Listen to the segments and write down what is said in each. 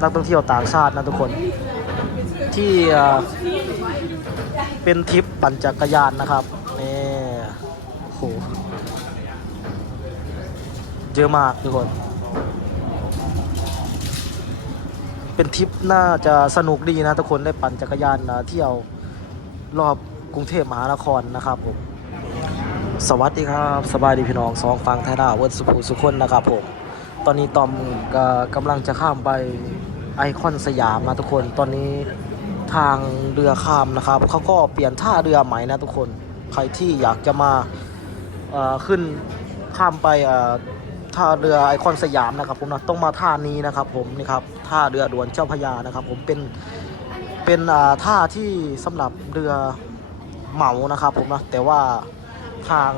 นักท่องเที่ยวต่างชาตินะทุกคน ที่เป็นทริปปั่นจักรยานนะครับนี่โอ้โหเยอะมากทุกคน เป็นทริปน่าจะสนุกดีนะทุกคนได้ปั่นจักรยานนะเที่ยวรอบกรุงเทพมหานครนะครับผมสวัสดีครับ สบายดีพี่น้องสองฟังไทยดาวเวิร์ดสุภูสุขคนนะครับผม ตอนนี้ตอมก็กำลังจะข้ามไปไอคอนสยามนะทุกคน ตอนนี้ทางเรือข้ามนะครับเขาก็เปลี่ยนท่าเรือใหม่นะทุกคน ใครที่อยากจะมาขึ้นข้ามไปท่าเรือไอคอนสยามนะครับผมนะต้องมาท่านี้นะครับผมนี่ครับท่าเรือด่วนเจ้าพยานะครับ ผมเป็นเป็นท่าที่สำหรับเรือเหมานะครับผมนะแต่ว่า ทาง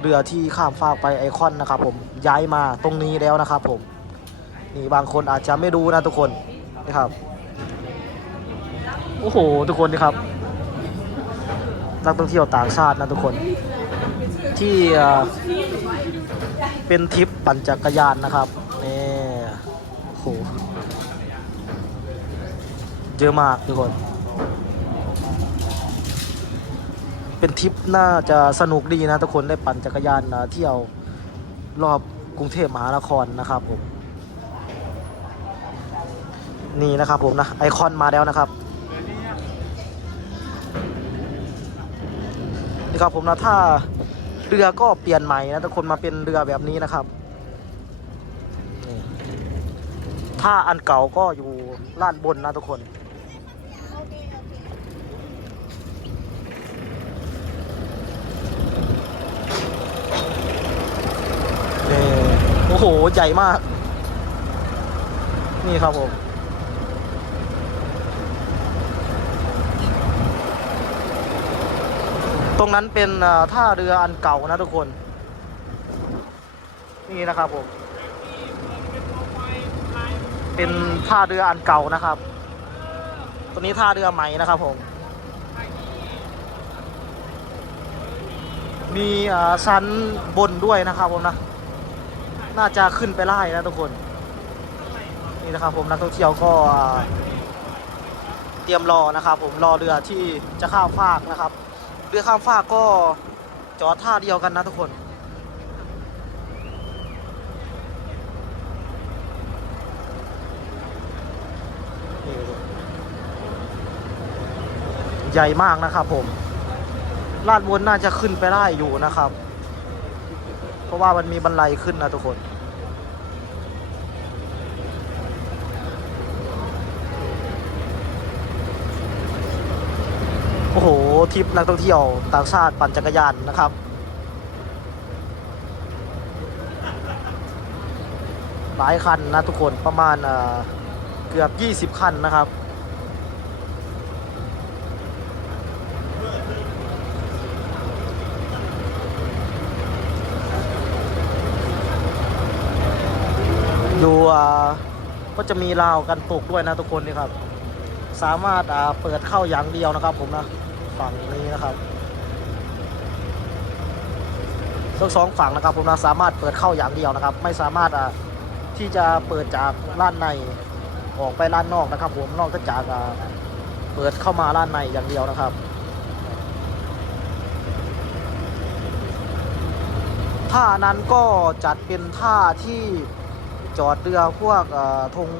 เรือที่ข้ามฟากไปไอคอนนะครับผมย้ายมาตรงนี้แล้วนะครับผมนี่บางคนอาจจะไม่รู้นะทุกคนนะครับโอ้โหทุกคนนี่ครับนักท่องเที่ยวต่างชาตินะทุกคนที่เป็นทริปปั่นจักรยานนะครับนี่โอ้โหเยอะมากทุกคน เป็นทริปน่าจะสนุกดีนะทุกคนได้ปั่นจักรยานนะเที่ยวรอบกรุงเทพมหานครนะครับผมนี่นะครับผมนะไอคอนมาแล้วนะครับนี่ครับผมนะถ้าเรือก็เปลี่ยนใหม่นะทุกคนมาเป็นเรือแบบนี้นะครับนี่ถ้าอันเก่าก็อยู่ล้านบนนะทุกคนโอ้โหใหญ่มาก นี่ครับผมตรงนั้นเป็นท่าเรืออันเก่านะทุกคน นี่นะครับผม เป็นท่าเรืออันเก่านะครับ ตัวนี้ท่าเรือใหม่นะครับผม มีชั้นบนด้วยนะครับผมนะ น่าจะขึ้นไปไล่นะทุกคน นี่นะครับผมนักท่องเที่ยวก็เตรียมรอนะครับผมรอเรือที่จะข้ามฟากนะครับ เรือข้ามฟากก็จอดท่าเดียวกันนะทุกคนใหญ่มากนะครับผมลาดบนน่าจะขึ้นไปได้อยู่นะครับ ราะว่ามันมีบันไดขึ้นนะทุกคนโอ้โหทริปนักท่องเที่ยวต่างชาติปั่นจักรยานนะครับ หลายคันนะทุกคนประมาณเอ่อเกือบ 20 คันนะครับ ดูอ่าก็จะมีราวกันตกด้วยนะทุกคนนี่ครับ สามารถอ่าเปิดเข้าอย่างเดียวนะครับ ผมนะฝั่งนี้นะครับทั้งสองฝั่งนะครับ ผมนะสามารถเปิดเข้าอย่างเดียวนะครับ ไม่สามารถอ่าที่จะเปิดจากด้านในออกไปด้านนอกนะครับ ผมนอกจากอ่าเปิดเข้ามาด้านในอย่างเดียวนะครับท่านั้นก็จัดเป็นท่าที่ จอดเรือพวกธง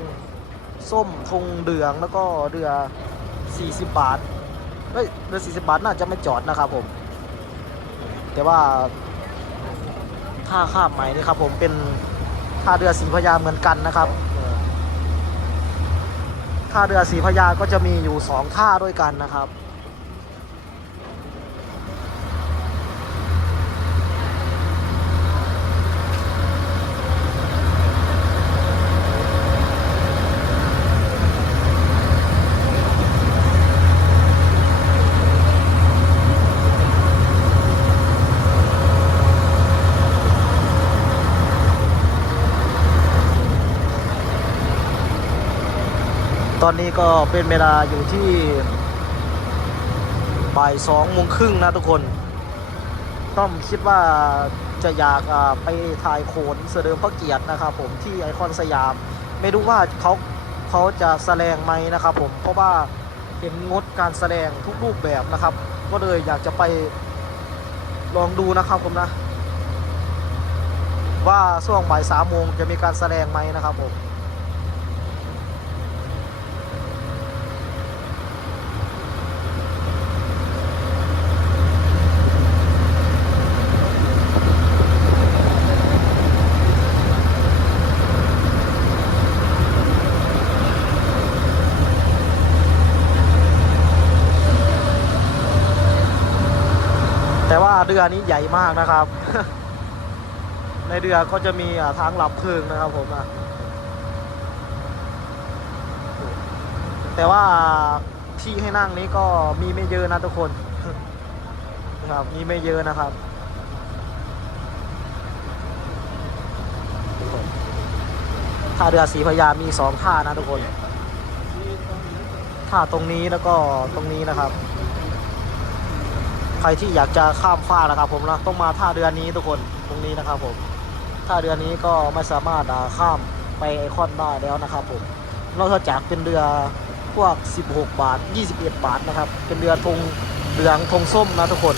ส้มธงเหลืองแล้วก็เรือ 40 บาทเฮ้ยเรือ 40 บาทน่าจะไม่จอดนะครับผม แต่ว่าท่าข้ามใหม่นี่ครับผมเป็นท่าเรือสีพระยาเหมือนกันนะครับท่าเรือสีพระยาก็จะมีอยู่สองท่าด้วยกันนะครับ ตอนนี้ก็เป็นเวลาอยู่ที่บ่ายสองโมงครึ่งนะทุกคน ต้องคิดว่าจะอยากไปถ่ายโขนเสด็จพระเกียรตินะครับผมที่ไอคอนสยาม ไม่รู้ว่าเขาเขาจะแสดงไหมนะครับผมเพราะว่าเห็นงดการแสดงทุกรูปแบบนะครับ ก็เลยอยากจะไปลองดูนะครับผมนะ ว่าช่วงบ่ายสามโมงจะมีการแสดงไหมนะครับผม เรือนี้ใหญ่มากนะครับ ในเรือก็จะมีทางหลับเพลิงนะครับผมนะแต่ว่าที่ให้นั่งนี้ก็มีไม่เยอะนะทุกคนนะครับมีไม่เยอะนะครับท่าเรือศรีพยามีสองท่านะทุกคนท่าตรงนี้แล้วก็ตรงนี้นะครับ ครที่อยากจะข้ามฟากนะครับผมนะต้องมาท่าเรือนี้ทุกคนตรงนี้นะครับผมท่าเรือนี้ก็ไม่สามารถข้ามไปไอคอนได้แล้วนะครับผมนอกจากเป็นเรือพวก 16 บาท 21 บาทนะครับ เป็นเรือธงเหลืองธงส้มนะทุกคน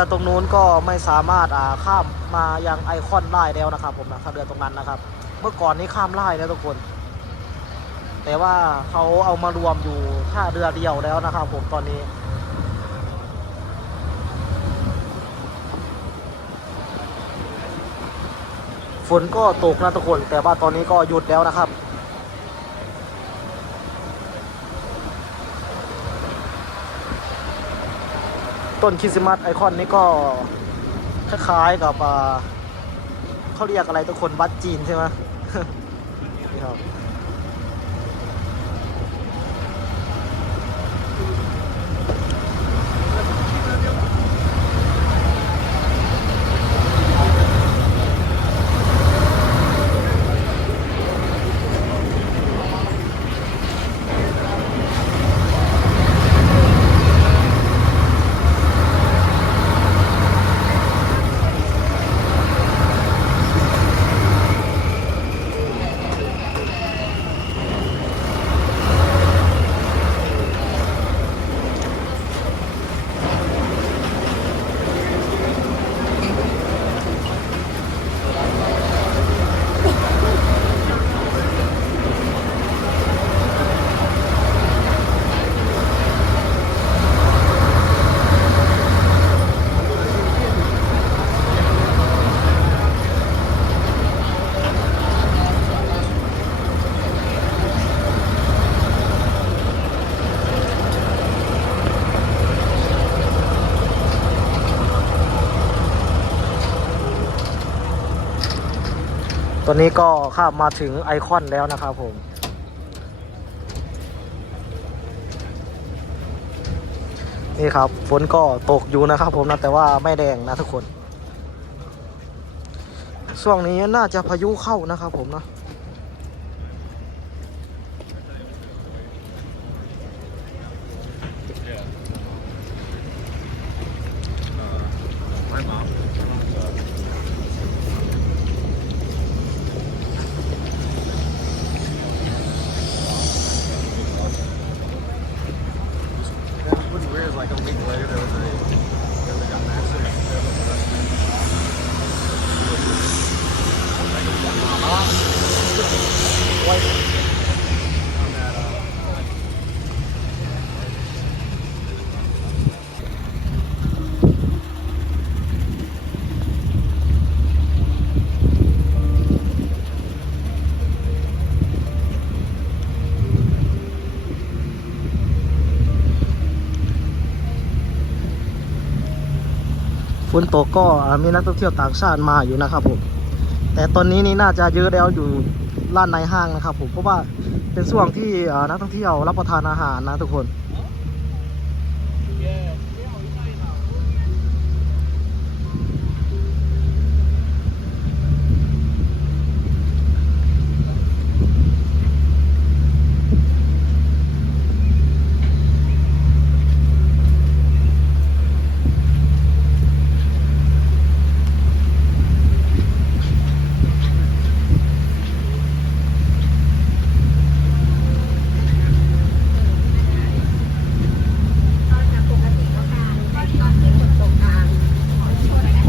รือตรงนู้นก็ไม่สามารถอ่าข้ามมายังไอคอนได้แล้วนะครับ ผมนะท่าเรือตรงนั้นนะครับ เมื่อก่อนนี้ข้ามได้แล้วทุกคน แต่ว่าเขาเอามารวมอยู่ท่าเรือเดียวแล้วนะครับ ผมตอนนี้ฝนก็ตกนะทุกคน แต่ว่าตอนนี้ก็หยุดแล้วนะครับ ต้นคริสต์มาสไอคอนนี่ก็คล้ายๆกับเขาเรียกอะไรทุกคนวัดจีนใช่ไหมนี่ครับ อนนี้ก็ข้ามมาถึงไอคอนแล้วนะครับผม นี่ครับฝนก็ตกอยู่นะครับผมนะแต่ว่าไม่แดงนะทุกคน ช่วงนี้น่าจะพายุเข้านะครับผมนะ ฝนตกก็มีนักท่องเที่ยวต่างชาติมาอยู่นะครับผม แต่ตอนนี้นี่น่าจะเยอะแล้วอยู่ร้านในห้างนะครับผมเพราะว่าเป็นช่วงที่นักท่องเที่ยวรับประทานอาหารนะทุกคน ก็จะปกติก็การตอนที่ฝนตกกลางขอโทษนะคะ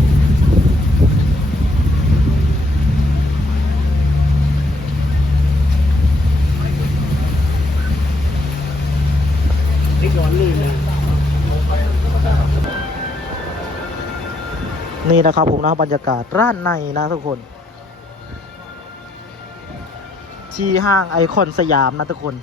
นี่นะครับผมนะบรรยากาศร้านในนะทุกคน ที่ห้างไอคอนสยามนะทุกคน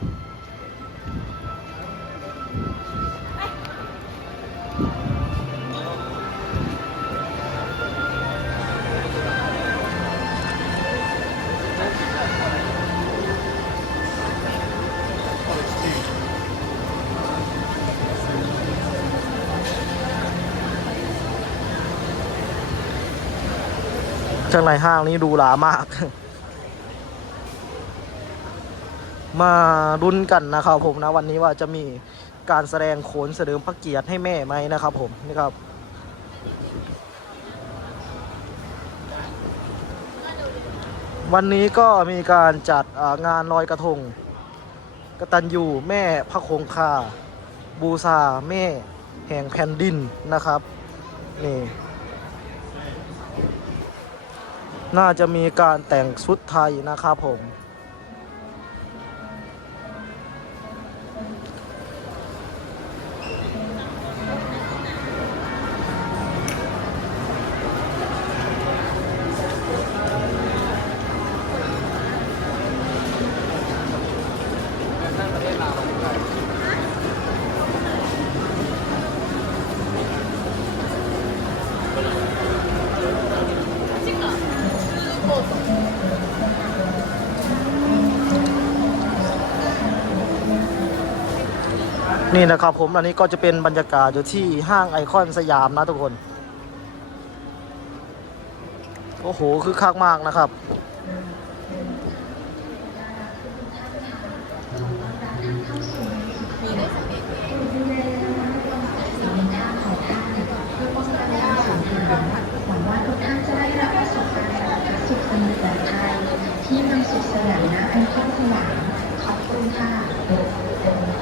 ข้างในห้างนี้ดูหลามาก มารุนกันนะครับผมนะวันนี้ว่าจะมีการแสดงโขนเสด็มพระเกียรติให้แม่ไหมนะครับผมนี่ครับวันนี้ก็มีการจัดงานลอยกระทง กตัญญูแม่พระคงคา บูชาแม่แห่งแผ่นดินนะครับนี่ น่าจะมีการแต่งชุดไทยนะครับผม นี่นะครับผมอันนี้ก็จะเป็นบรรยากาศอยู่ที่ห้างไอคอนสยามนะทุกคน โอ้โหคือคักมากนะครับ ที่มันสุดสยามนำสุขสนานณไอคอนสยามขอบคุณค่ะ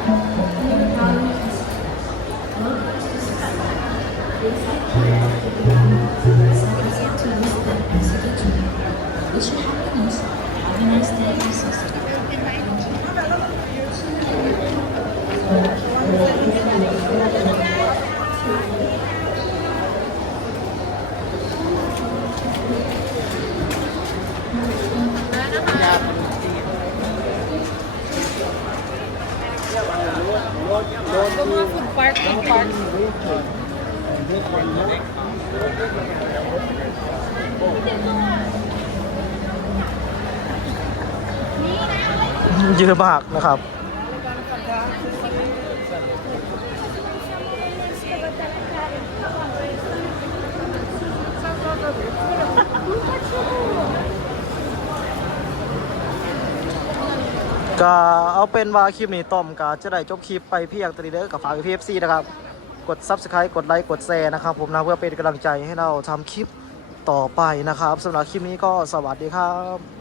เยอะมากนะครับก็เอาเป็นว่าคลิปนี้ต้อมก็จะได้จบคลิปไปเพียงตัวนี้เด้อกับฝากพีเอฟซีนะครับ กด Subscribe กดไลค์กดแชร์นะครับผมนะเพื่อเป็นกำลังใจให้เราทำคลิปต่อไปนะครับสำหรับคลิปนี้ก็สวัสดีครับ